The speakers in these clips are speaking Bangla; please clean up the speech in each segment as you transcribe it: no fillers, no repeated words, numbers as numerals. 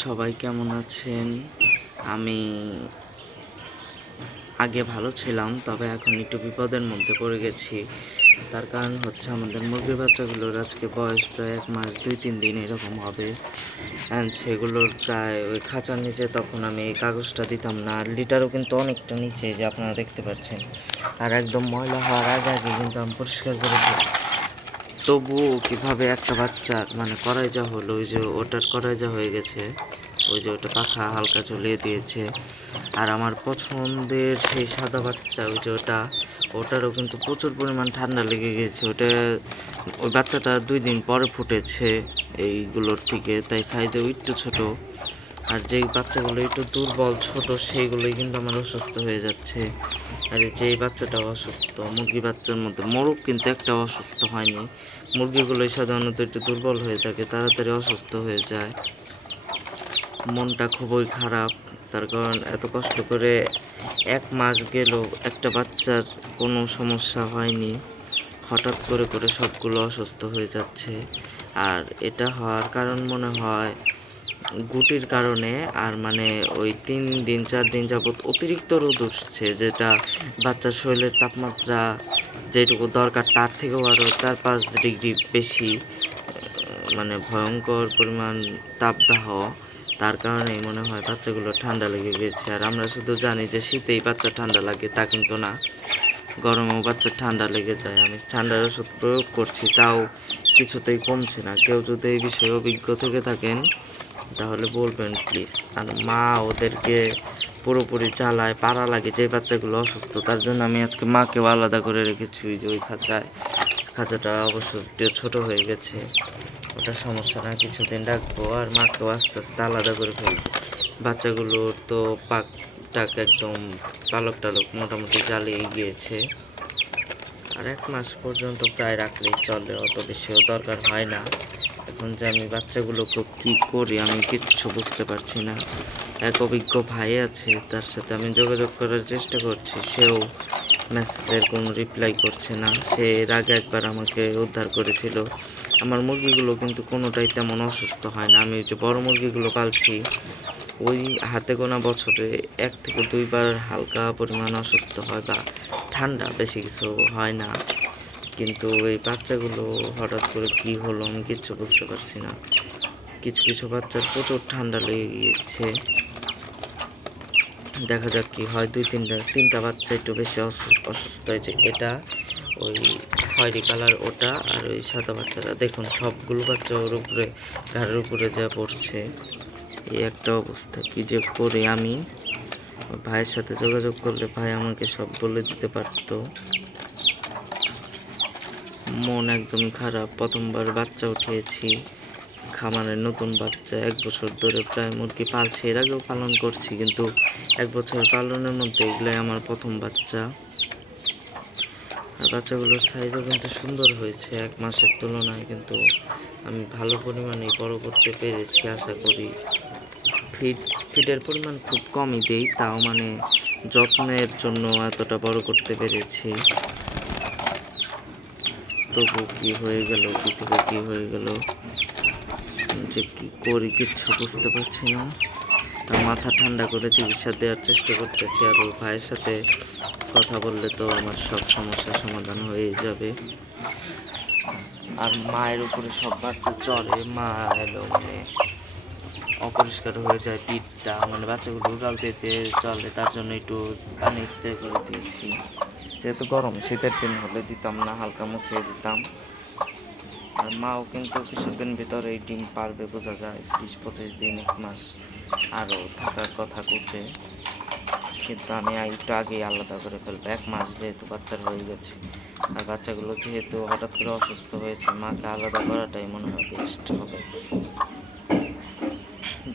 সবাই কেমন আছেন? আমি আগে ভালো ছিলাম, তবে এখন একটু বিপদের মধ্যে পড়ে গেছি। তার কারণ হচ্ছে আমাদের মুরগির বাচ্চাগুলোর আজকে বয়স প্রায় ১ মাস ২-৩ দিন এরকম হবে। সেগুলোর প্রায় ওই খাঁচার নিচে তখন আমি এই কাগজটা দিতাম না। আর লিটারও কিন্তু অনেকটা নিচে, যে আপনারা দেখতে পাচ্ছেন। আর একদম ময়লা হওয়ার আগে কিন্তু আমি পরিষ্কার করে দিই। তবুও কীভাবে একটা বাচ্চার করাইজা হলো, ওই যে ওটার করাইজা হয়ে গেছে, ওই যে ওটা পাখা হালকা ঝুলিয়ে দিয়েছে। আর আমার পছন্দের সেই সাদা বাচ্চা, ওই যে ওটারও কিন্তু প্রচুর পরিমাণ ঠান্ডা লেগে গেছে। ওই বাচ্চাটা 2 দিন পরে ফুটেছে এইগুলোর থেকে, তাই সাইজেও একটু ছোট। আর যেই বাচ্চাগুলো একটু দুর্বল ছোট, সেইগুলোই কিন্তু আমার অসুস্থ হয়ে যাচ্ছে। আর যেই বাচ্চাটাও অসুস্থ, মুরগি বাচ্চার মধ্যে মোরগ কিন্তু একটা অসুস্থ হয়নি। মুরগিগুলোই সাধারণত একটু দুর্বল হয়ে থাকে, তাড়াতাড়ি অসুস্থ হয়ে যায়। মনটা খুবই খারাপ, তার কারণ এত কষ্ট করে 1 মাস গেল, একটা বাচ্চার কোনো সমস্যা হয়নি। হঠাৎ করে সবগুলো অসুস্থ হয়ে যাচ্ছে। আর এটা হওয়ার কারণ মনে হয় গুটির কারণে। আর ওই 3 দিন 4 দিন যাবৎ অতিরিক্ত রোদ উঠছে, যেটা বাচ্চার শরীরের তাপমাত্রা যেটুকু দরকার তার থেকেও আরও 4-5 ডিগ্রি বেশি, ভয়ঙ্কর পরিমাণ তাপদাহ। তার কারণেই মনে হয় বাচ্চাগুলো ঠান্ডা লেগে গেছে। আর আমরা শুধু জানি যে শীতেই বাচ্চা ঠান্ডা লাগে, তা কিন্তু না, গরমেও বাচ্চার ঠান্ডা লেগে যায়। আমি ঠান্ডার ওষুধ প্রয়োগ করছি, তাও কিছুতেই কমছে না। কেউ যদি এই বিষয়ে অভিজ্ঞ থেকে থাকেন তাহলে বলবেন প্লিজ। আর মা ওদেরকে পুরোপুরি জ্বালায়, পাড়া লাগে যে বাচ্চাগুলো অসুস্থ। তার জন্য আমি আজকে মাকেও আলাদা করে রেখেছি, ওই যে ওই খাঁচাটা অবশ্য ছোট হয়ে গেছে, ওটা সমস্যা না, কিছুদিন রাখবো। আর মাকেও আস্তে আস্তে আলাদা করে ফেলবো। বাচ্চাগুলোর তো পাক একদম পালক টালক মোটামুটি জ্বালিয়ে গিয়েছে। আর 1 মাস পর্যন্ত প্রায় রাখলেই চলে, অত বেশিও দরকার হয় না। এখন যে আমি বাচ্চাগুলোকে কী করি আমি কিচ্ছু বুঝতে পারছি না। এক অভিজ্ঞ ভাই আছে, তার সাথে আমি যোগাযোগ করার চেষ্টা করছি, সেও মেসেজের কোনো রিপ্লাই করছে না। সে এর আগে একবার আমাকে উদ্ধার করেছিল। আমার মুরগিগুলো কিন্তু কোনোটাই তেমন অসুস্থ হয় না। আমি যে বড় মুরগিগুলো পালছি, ওই হাতে গোনা বছরে 1 থেকে 2 বার হালকা পরিমাণ অসুস্থ হয়, বা ঠান্ডা, বেশি কিছু হয় না। কিন্তু এই বাচ্চাগুলো হঠাৎ করে কী হলো আমি কিচ্ছু বুঝতে পারছি না। কিছু বাচ্চার প্রচুর ঠান্ডা লেগে গিয়েছে। দেখা যাক কি হয়। 2-3টা বাচ্চা একটু বেশি অসুস্থ হয়েছে। এটা ওই খয়েরি কালার ওটা, আর ওই সাদা বাচ্চারা দেখুন সবগুলো বাচ্চা ওর উপরে, ঘাড়ের উপরে যা পড়ছে। এই একটা অবস্থা, কি যে করি আমি। ভাইয়ের সাথে যোগাযোগ করলে ভাই আমাকে সব বলে দিতে পারতো। মন একদমই খারাপ। প্রথমবার বাচ্চা উঠিয়েছি, খামারের নতুন বাচ্চা। 1 বছর ধরে প্রায় মুরগি পালছি, এর আগেও পালন করছি, কিন্তু 1 বছর পালনের মধ্যে এগুলাই আমার প্রথম বাচ্চা। আর বাচ্চাগুলোর সাইজও কিন্তু সুন্দর হয়েছে 1 মাসের তুলনায়, কিন্তু আমি ভালো পরিমাণে বড় করতে পেরেছি আশা করি। ফিডের পরিমাণ খুব কমই দিই, তাও যত্নের জন্য এতটা বড় করতে পেরেছি। তবু কি হয়ে গেল, কি থেকে কি হয়ে গেল, যে কি করি কিচ্ছু বুঝতে পারছি না। তার মাথা ঠান্ডা করে চিকিৎসা দেওয়ার চেষ্টা করতেছি। আর ওর ভাইয়ের সাথে কথা বললে তো আমার সব সমস্যার সমাধান হয়ে যাবে। আর মায়ের উপরে সব বাচ্চা চড়ে, মা এলো অপরিষ্কার হয়ে যায় পিঠটা, বাচ্চাগুলো উড়াল দিতে চলে, তার জন্য একটু পানি স্প্রে করে দিয়েছি। যেহেতু গরম, শীতের দিন হলে দিতাম না, হালকা মুছিয়ে দিতাম। আর মাও কিন্তু কিছুদিন ভিতরে এই ডিম পারবে, বোঝা যায় 20-25 দিন 1 মাস আরও থাকার কথা করছে। কিন্তু আমি একটু আগেই আলাদা করে ফেলবো, 1 মাস যেহেতু বাচ্চার হয়ে গেছে। আর বাচ্চাগুলো যেহেতু হঠাৎ করে অসুস্থ হয়েছে, মাকে আলাদা করাটাই মনে হয় বেস্ট হবে।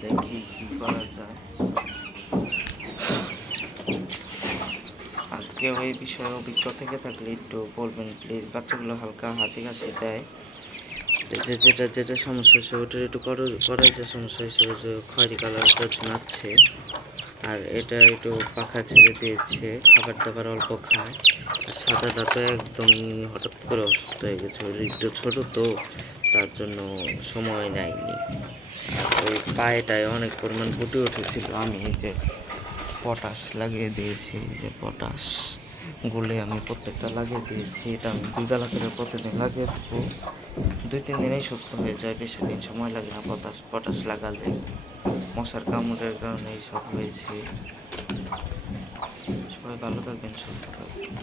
দেখি কি করা যায়। আর কেউ এই বিষয়ে অভিজ্ঞ থেকে থাকলে একটু বলবেন প্লিজ। বাচ্চাগুলো হালকা হাঁচি কাশি দেয়, যেটা সমস্যা হয়েছে ওটার একটু করার যে সমস্যা হয়েছে, ওই যে খয়েরি কালারটা ঝুমাচ্ছে। আর এটা একটু পাখা ছেড়ে দিয়েছে, খাবার দাবার অল্প খায়। আর সাদাটা তো একদমই হঠাৎ করে অসুস্থ হয়ে গেছে, ওর একটু ছোটো তো, তার জন্য সময় নেয়নি। ওই পায়েটায় অনেক পরিমাণ গুটি উঠেছিল। আমি এই যে পটাশ লাগিয়ে দিয়েছি, এই যে পটাশ গুলে আমি প্রত্যেকটা লাগিয়ে দিয়েছি। এটা আমি 2 বেলা করে প্রতিদিন লাগিয়ে দেবো। 2-3 দিনেই সুস্থ হয়ে যায়, বেশি দিন সময় লাগে না পটাশ লাগালে। মশার কামড়ের কারণে এইসব হয়েছে। সবাই ভালো থাকবেন, সুস্থ থাকবেন।